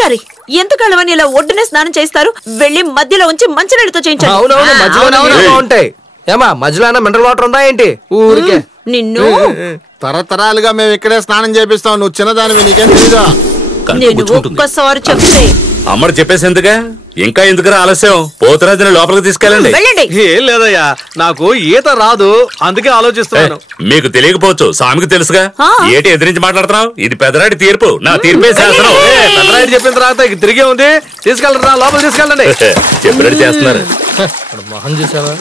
పూజారి ఎంతకాలమని ఇలా ఒడ్డునే స్నానం చేస్తారు? వెళ్ళి మధ్యలో ఉంచి మంచినీళ్ళతో చేయించండి. అవునవును, మధ్యలో ఉంటాయి. ఏమా మధ్యలో మినరల్ వాటర్ ఉందా ఏంటి? ఊరికే నిన్ను తరతరాలుగా మేము ఇక్కడే స్నానం చేపిస్తాం. నువ్వు చిన్నదానివి, నీకేం తెలీదా? నేను ఒక్కసారి చెప్తే అమ్మడు చెప్పేసేందుగా ఇంకా ఎందుకు ఆలస్యం? పోతురాజుని లోపలికి తీసుకెళ్ళండి. ఏం లేదయ్యా, నాకు ఈత రాదు, అందుకే ఆలోచిస్తున్నాను. మీకు తెలియకపోవచ్చు, స్వామికి తెలుసుగా. ఏటి ఎదిరించి మాట్లాడుతున్నావు? ఇది పెదరాడి తీర్పు, నా తీర్పే శాసనం. పెదరాడి చెప్పిన తర్వాత తిరిగే ఉంది, తీసుకెళ్ళరా, లోపల తీసుకెళ్ళండి. చెప్పినట్టు చేస్తున్నారు. మొహం చూసావా?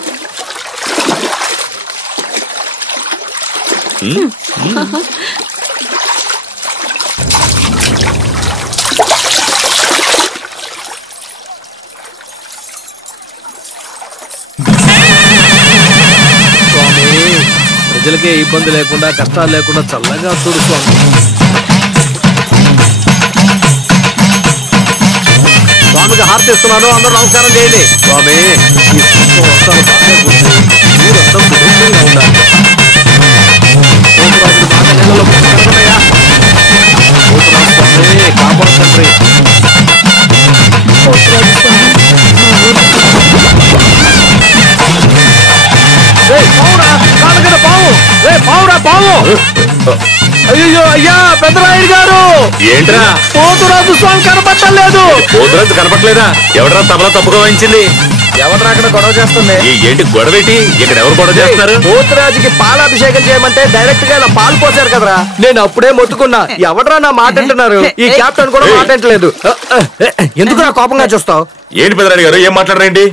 ప్రజలకే ఇబ్బంది లేకుండా, కష్టాలు లేకుండా చల్లగా చూడు స్వామి. స్వామికి హారతి ఇస్తున్నాను, అందరూ నమస్కారం చేయండి. స్వామి ఈ వర్షాలు బాగా కురిసి ఊరంతా సుభిక్షంగా ఉండాలి. బాగా నెలలో కనపడయా స్వామి, కాపాడు తండ్రి. అయ్యో అయ్యా, పెద్దరాయుడు గారు! ఏంట్రా? పోతురాజు స్వామి కనపట్టలేదు. పోతురాజు కనపట్లేదా? ఎవడరా తబలా తప్పుగా వహించింది? ఎవడరా అక్కడ గొడవ చేస్తుంది? ఏంటి గొడవేటి? ఇక్కడ ఎవరు గొడవ చేస్తున్నారు? పోతురాజుకి పాలాభిషేకం చేయమంటే డైరెక్ట్ గా ఇలా పాలు పోసారు కదరా. నేను అప్పుడే మొత్తుకున్నా, ఎవడరా నా మాట అంటున్నారు? ఈ కెప్టెన్ కూడా మాట అంటలేదు. ఎందుకు నా కోపంగా చూస్తావు? ఏంటి పెద్దరాయుడు గారు, ఏం మాట్లాడరేంటి?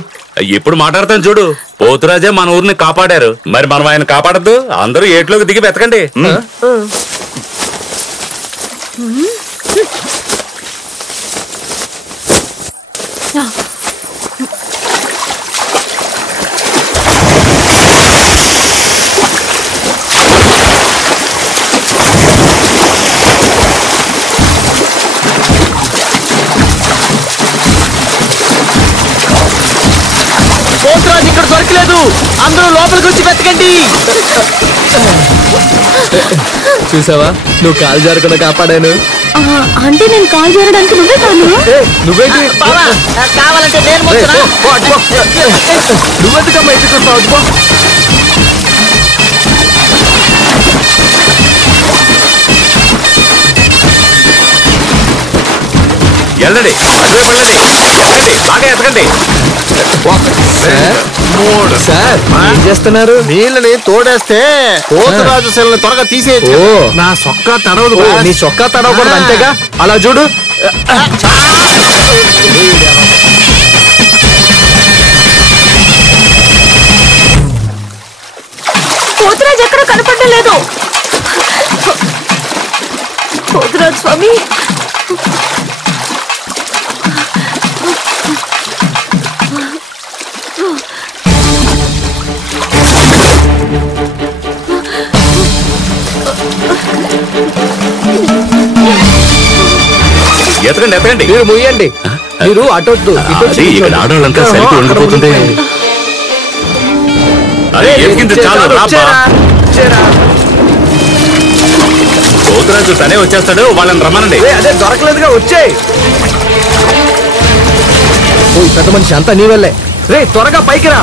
ఇప్పుడు మాట్లాడతాను చూడు. పోతురాజే మన ఊరిని కాపాడారు, మరి మనం ఆయన కాపాడద్దు? అందరూ ఏట్లోకి దిగి వెతకండి. పోతురాజు ఇక్కడ దొరకలేదు, అందరూ లోపలికి వచ్చి వెతకండి. చూసావా, నువ్వు కాలు జారకుండా కాపాడాను. అంటే నేను కాల్ చేయడానికి నువ్వే కాదు. నువ్వేంటి కావాలంటే నేను నువ్వెందుకమ్మా ఎత్తి చూస్తావు? వెళ్ళండి, అటువైపు వెళ్ళండి, ఎత్తండి, బాగా ఎతకండి. సార్ ఏం చేస్తున్నారు? నీళ్ళని తోడేస్తే పోతురాజు సెల్ని త్వరగా తీసేయచ్చు. నా సొక్కా తడవదు. నీ సొక్కా తడవకూడదు, అంతేగా? అలా చూడు. పోతురాజు ఎక్కడ కనపడలేదు. పోతురాజు స్వామి, ఎతకండి ఎతకండి. మీరు ముయ్యండి, మీరు అటొద్దు. ఇక్కడ ఆడవాళ్ళంతా సెల్ఫీ ఉండిపోతుంది. పోతురాజు తనే వచ్చేస్తాడు, వాళ్ళని రమ్మనండి. అదే దొరకలేదుగా, వచ్చేయ్. పెద్ద మనిషి అంతా నీ వల్లే. రే త్వరగా పైకి రా.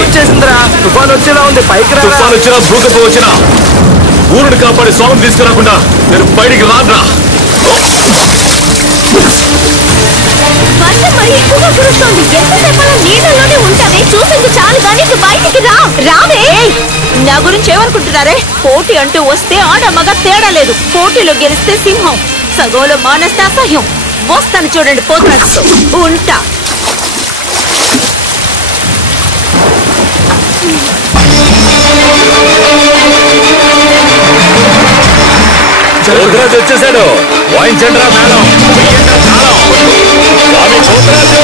వచ్చేసిందిరా, తుఫాన్ వచ్చేలా ఉంది, పైకి రా. తుఫాన్ వచ్చినా భూకంపం వచ్చినా ఊరుని కాపాడి స్వామిని తీసుకురాకుండా నేను బయటికి రాడ్రా. వర్షం మరి ఎక్కువగా కురుస్తోంది. ఎంతసేపు నీళ్ళలోనే ఉంటావే? చూసింది చాలు గానీ బయటికి రా. రావే. నా గురించి ఏమనుకుంటున్నారే? పోటీ అంటూ వస్తే ఆడ మగ తేడా లేదు. పోటీలో గెలిస్తే సింహం, సగోలో మానేస్తే అసహ్యం. వస్తాను చూడండి పోతురాజుతో. ఉంటా. పోతురాజు వచ్చేసాడు, వాయించండి రా మేడం. స్వామి పోతురాజు.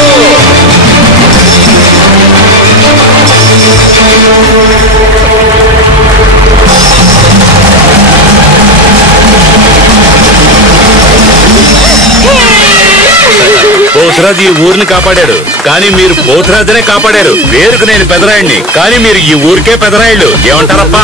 పోతురాజు ఈ ఊరిని కాపాడాడు, కానీ మీరు పోతురాజునే కాపాడారు. పేరుకు నేను పెదరాయుడిని, కానీ మీరు ఈ ఊరికే పెదరాయుడు. ఏమంటారప్పా?